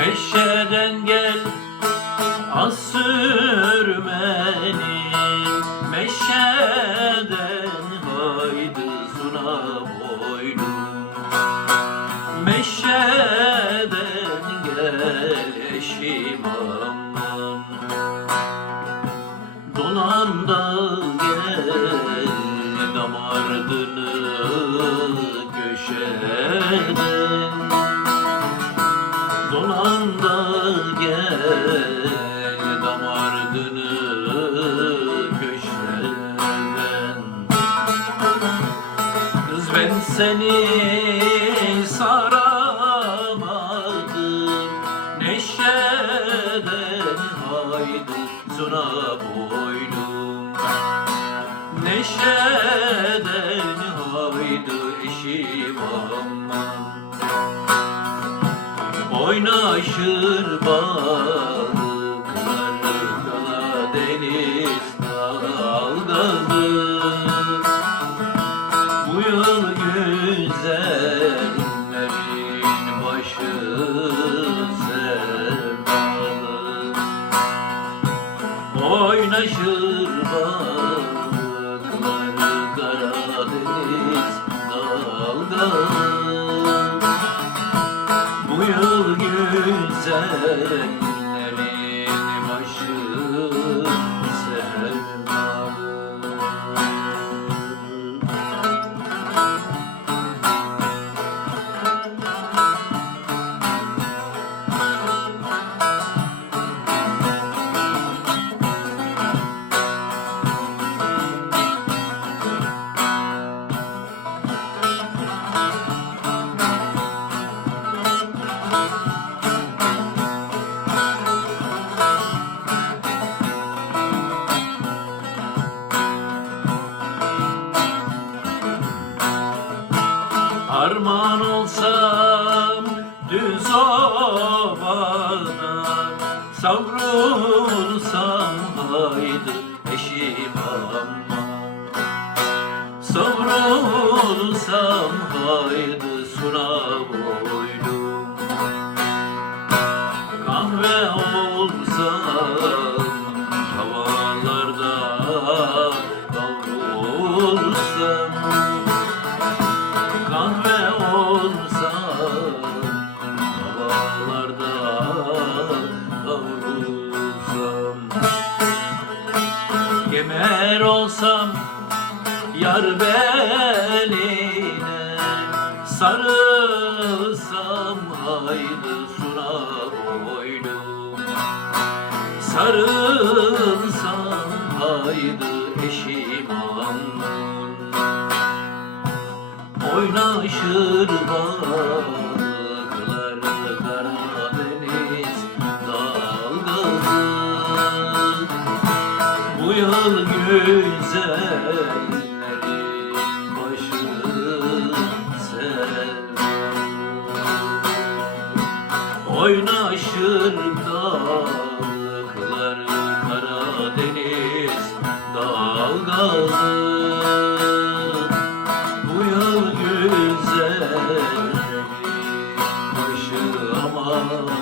Neşeden gel az sürmeni Meşeden haydi suna boynum. Meşeden gel eşim aman seni saramadım. Neşeden haydi suna boynum. Neşeden haydi eşim aman Oynaşır balıklar güzellerin düz ovada Savrulsam haydi eşim aman Savrulsam haydi suna boylum Kahve olsam havalarda kavrulsam alsam Yar beline sarılsam Haydi sura boylum Sarılsam haydi eşim aman Oynaşır bana bu yar güzelleri başını sen Oynaşır dağlıklar Karadeniz dalgalı. Oh